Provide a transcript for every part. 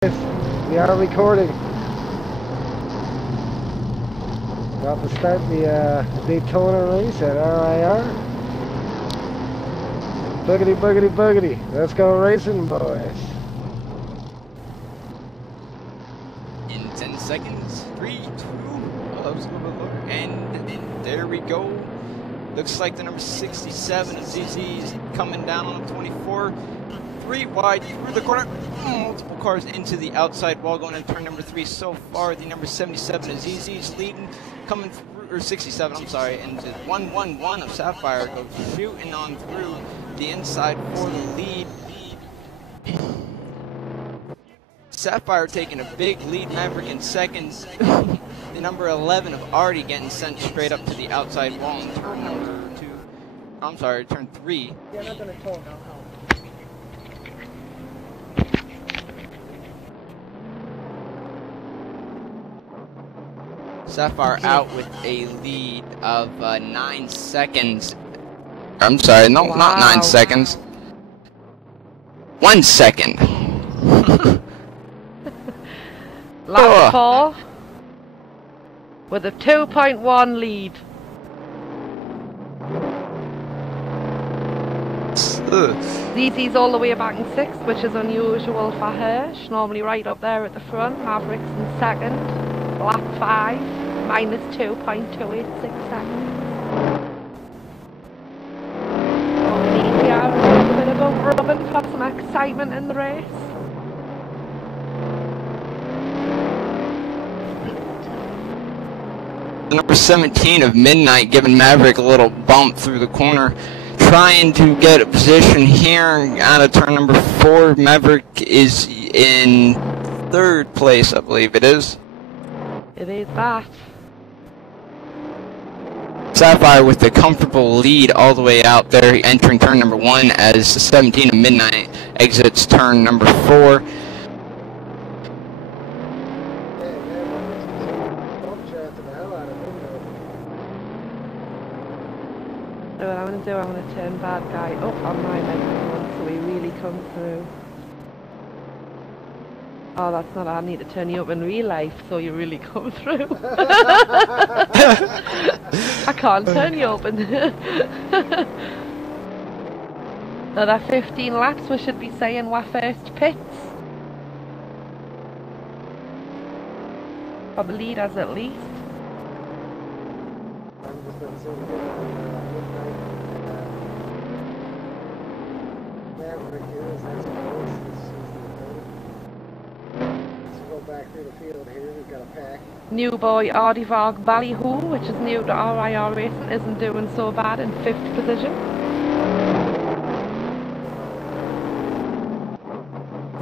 We are recording. About to start the Daytona race at R.I.R. Boogity, boogity, boogity. Let's go racing, boys. In 10 seconds, 3, 2, oh, that was a little bit lower, and there we go. Looks like the number 67 of ZZ's coming down on 24. 3 wide through the corner. Multiple cars into the outside wall going into turn number 3 so far. The number 77 of ZZ's leading, coming through, or 67, I'm sorry, into 111 of Sapphire goes shooting on through the inside for the lead. Sapphire taking a big lead, Maverick in seconds. The number 11 of Artie getting sent straight up to the outside wall in turn number 2. I'm sorry, turn 3. Yeah, I'm not gonna talk, I'll help. Sapphire out with a lead of 9 seconds. I'm sorry, no, not 9 seconds. 1 second. Lap 4 with a 2.1 lead. ZZ's all the way back in 6th, which is unusual for her. She's normally right up there at the front. Maverick's in 2nd. Lap 5, minus 2.286 seconds. We are a little bit above rubbing for some excitement in the race. The number 17 of Midnight giving Maverick a little bump through the corner, trying to get a position here out of turn number 4. Maverick is in 3rd place, I believe it is. It is that. Sapphire with a comfortable lead all the way out there, entering turn number 1 as the 17 of Midnight exits turn number 4. So what I'm going to do, I'm going to turn bad guy up on my microphone so he really comes through. Oh, that's not, I need to turn you up in real life so you really come through. I can't turn you up in Another 15 laps, we should be saying we're first pits. For the leaders at least. New boy R.I.R Ballyhoo, which is new to R.I.R racing, isn't doing so bad in 5th position.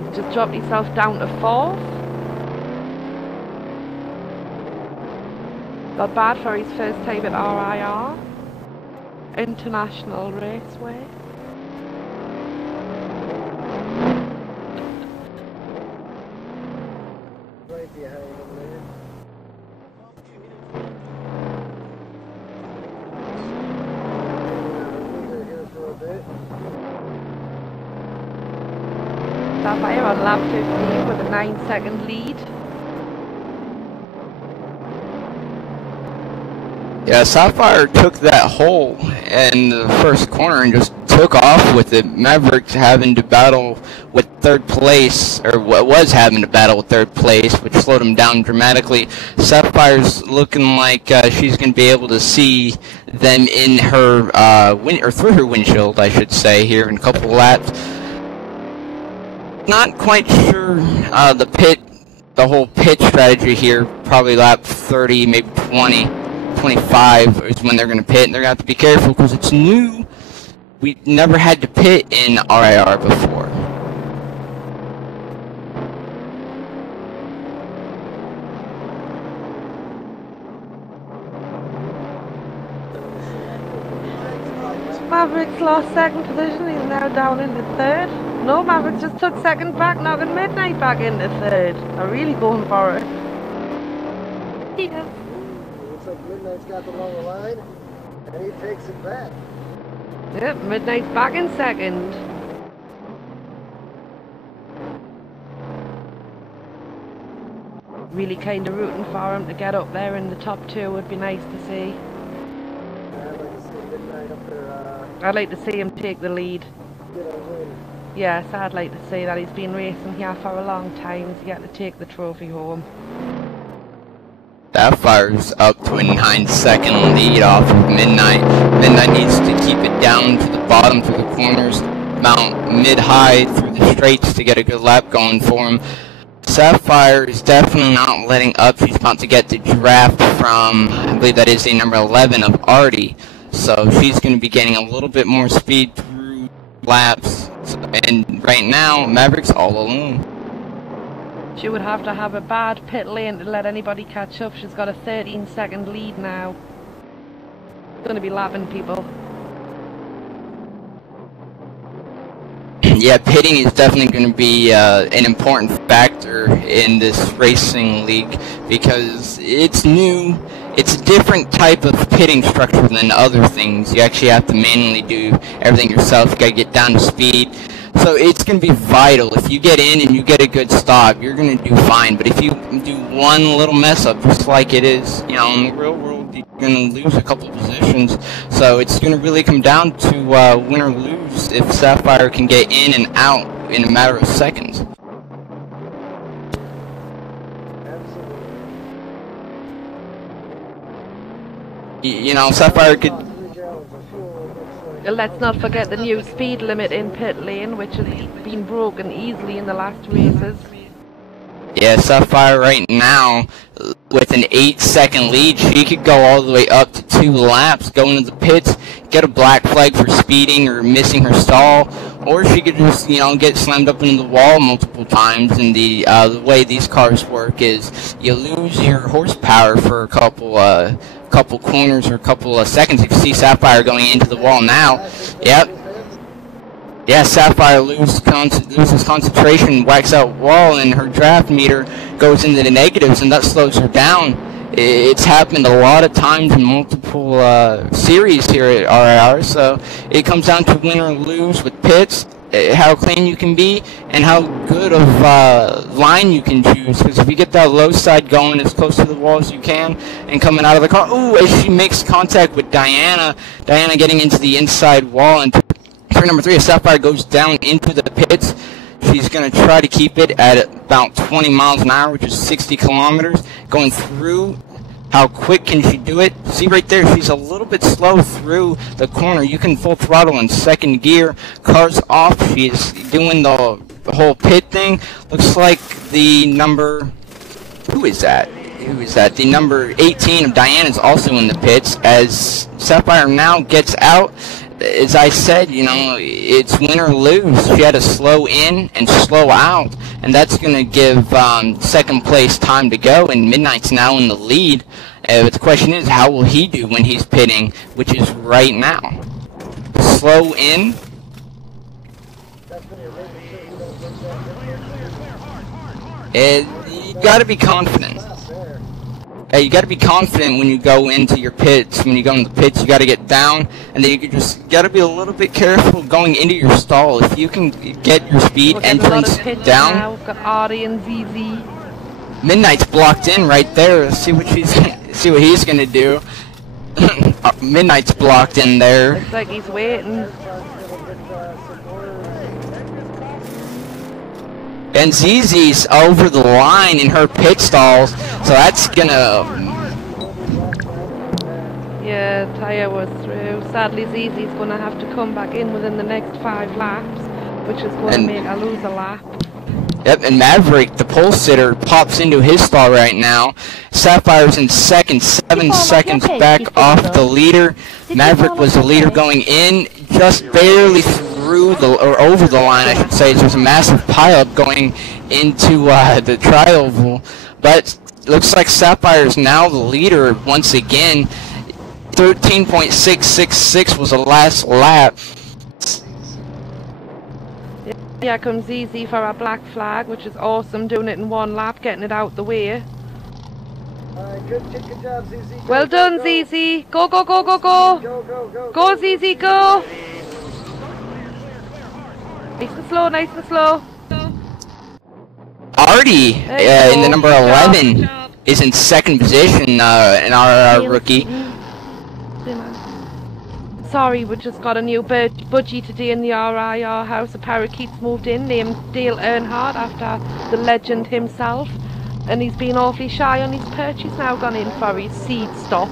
He's just dropped himself down to 4th. Not bad for his first time at R.I.R. International Raceway. Right behind him there. Here for a bit. Sapphire on lap 15 with a 9-second lead. Yeah, Sapphire took that hole in the first corner and just took off with it. Maverick having to battle with 3rd place, or was having to battle with 3rd place, which slowed him down dramatically. Sapphire's looking like she's going to be able to see them in her, or through her windshield, I should say, here in a couple of laps. Not quite sure the whole pit strategy here, probably lap 30, maybe 20. 25 is when they're going to pit, and they're going to have to be careful because it's new. We never had to pit in R.I.R before. Maverick's lost 2nd position, he's now down into 3rd. No, Maverick just took 2nd back, knocking Midnight back into 3rd. They're really going for it. Yeah. Looks like Midnight's got the lower line, and he takes it back. Yep, Midnight's back in 2nd. Really kind of rooting for him to get up there in the top 2 would be nice to see. I'd like to see Midnight up there. I'd like to see him take the lead. Yes, I'd like to see that. He's been racing here for a long time to get to take the trophy home. Sapphire's up to a 9-second lead off of Midnight. Midnight needs to keep it down to the bottom through the corners, mount mid-high through the straights to get a good lap going for him. Sapphire is definitely not letting up. She's about to get the draft from, I believe that is the number 11 of R.I.R. So she's going to be getting a little bit more speed through laps. And right now, Maverick's all alone. She would have to have a bad pit lane to let anybody catch up. She's got a 13-second lead now. Going to be lapping people. Yeah, pitting is definitely going to be an important factor in this racing league because it's new. It's a different type of pitting structure than other things. You actually have to manually do everything yourself. You got to get down to speed. So it's going to be vital. If you get in and you get a good stop, you're going to do fine. But if you do one little mess up, just like it is, you know, in the real world, you're going to lose a couple of positions. So it's going to really come down to win or lose if Sapphire can get in and out in a matter of seconds. You know, Sapphire could... Let's not forget the new speed limit in pit lane, which has been broken easily in the last races. Yeah, Sapphire right now, with an 8-second lead, she could go all the way up to 2 laps, go into the pits, get a black flag for speeding or missing her stall, or she could just, you know, get slammed up into the wall multiple times. And the way these cars work is you lose your horsepower for a couple corners or a couple of seconds. If you see Sapphire going into the wall now, yep. Yeah, Sapphire loses concentration, whacks out wall, and her draft meter goes into the negatives, and that slows her down. It's happened a lot of times in multiple series here at R.I.R., so it comes down to win or lose with pits, how clean you can be, and how good of line you can choose. Because if you get that low side going as close to the wall as you can, and coming out of the car, ooh, as she makes contact with Diana getting into the inside wall, and turn number 3, as Sapphire goes down into the pits, she's going to try to keep it at about 20 miles an hour, which is 60 kilometers, going through. How quick can she do it? See right there, she's a little bit slow through the corner. You can full throttle in second gear. Car's off. She's doing the whole pit thing. Looks like the number... Who is that? The number 18 of Diana is also in the pits. As Sapphire now gets out, as I said, you know, it's win or lose. She had to slow in and slow out, and that's going to give second place time to go, and Midnight's now in the lead. But the question is, how will he do when he's pitting, which is right now? Slow in. You got to be confident. You got to be confident when you go into your pits. When you go into the pits, you got to get down, and then you just got to be a little bit careful going into your stall. If you can get your speed entrance down. Now. We've got Ari and ZZ. Midnight's blocked in right there. Let's see what he's gonna do. Midnight's blocked in there. Looks like he's waiting. And ZZ's over the line in her pit stalls, so that's gonna... Yeah, tyre was through. Sadly, ZZ's gonna have to come back in within the next 5 laps, which is gonna make her lose a lap. Yep, and Maverick, the pole sitter, pops into his stall right now. Sapphire's in second, 7 seconds back off the leader. Maverick was the leader going in, just barely through or over the line, I should say. There's a massive pileup going into the tri-oval, but looks like Sapphire is now the leader once again. 13.666 was the last lap. Here comes ZZ for our black flag, which is awesome, doing it in 1 lap, getting it out the way. Good job, ZZ. Well done, ZZ. Go, go, go, go, go. Go, ZZ, go. Nice and slow, nice and slow. Artie There you in the go. number Good job. 11 is in second position, an R.I.R. rookie. Sorry, we just got a new budgie today in the R.I.R. house. A parakeet's moved in, named Dale Earnhardt after the legend himself. And he's been awfully shy on his perch. He's now gone in for his seed stop.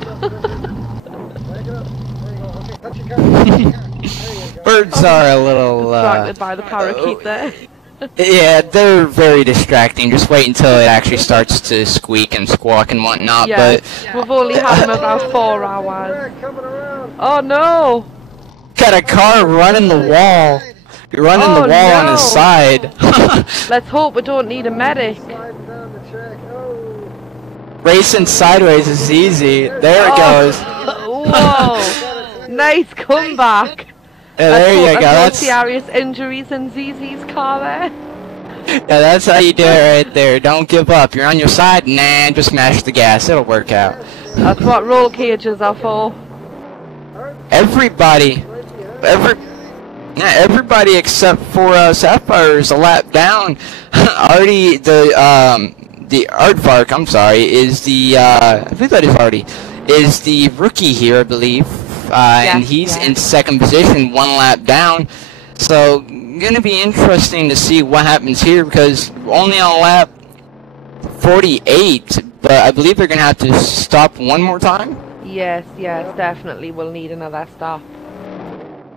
Birds are a little Distracted by the parakeet there. yeah, they're very distracting. Just wait until it actually starts to squeak and squawk and whatnot. Yeah, But we've only had him about 4 hours. Oh no! got a car running the wall. You're running the wall on his side. Let's hope we don't need a medic. Racing sideways is easy. There it goes. Whoa! Nice comeback. Yeah, there you go. No That's serious injuries in ZZ's car there. yeah, that's how you do it right there. Don't give up. You're on your side, nah, just smash the gas. It'll work out. That's what roll cages are for. Everybody except for Sapphire is a lap down. Artie, the Aardvark, I'm sorry, is the I believe that is Artie, is the rookie here, I believe, and he's in second position, 1 lap down. So gonna be interesting to see what happens here because only on lap 48, but I believe they're gonna have to stop one more time. Yes, definitely we'll need another stop.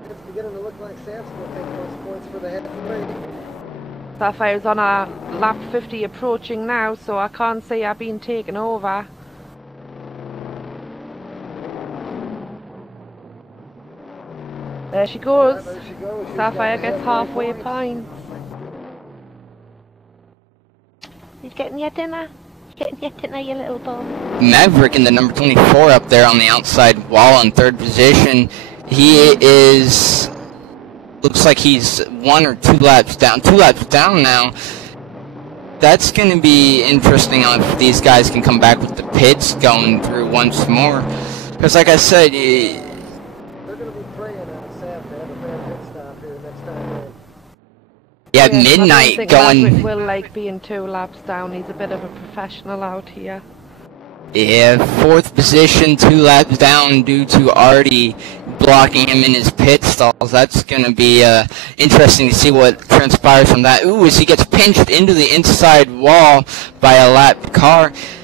It's beginning to look like Sam's will take those points for the halfway. Sapphire's on a lap 50 approaching now, so I can't say I've been taken over. There she goes. There she goes. Sapphire gets halfway points. He's getting your dinner. Getting your dinner, you little bum. Maverick in the number 24 up there on the outside wall in third position. He is, looks like he's 1 or 2 laps down. 2 laps down now. That's going to be interesting on if these guys can come back with the pits going through once more. Because like I said, They're going to be praying on Sam to have a bad pit stop here next time. yeah, Yes, midnight I don't think going. Maverick will like being 2 laps down. He's a bit of a professional out here. Yeah, 4th position, 2 laps down due to Artie blocking him in his pit stalls. That's going to be interesting to see what transpires from that. Ooh, as he gets pinched into the inside wall by a lapped car.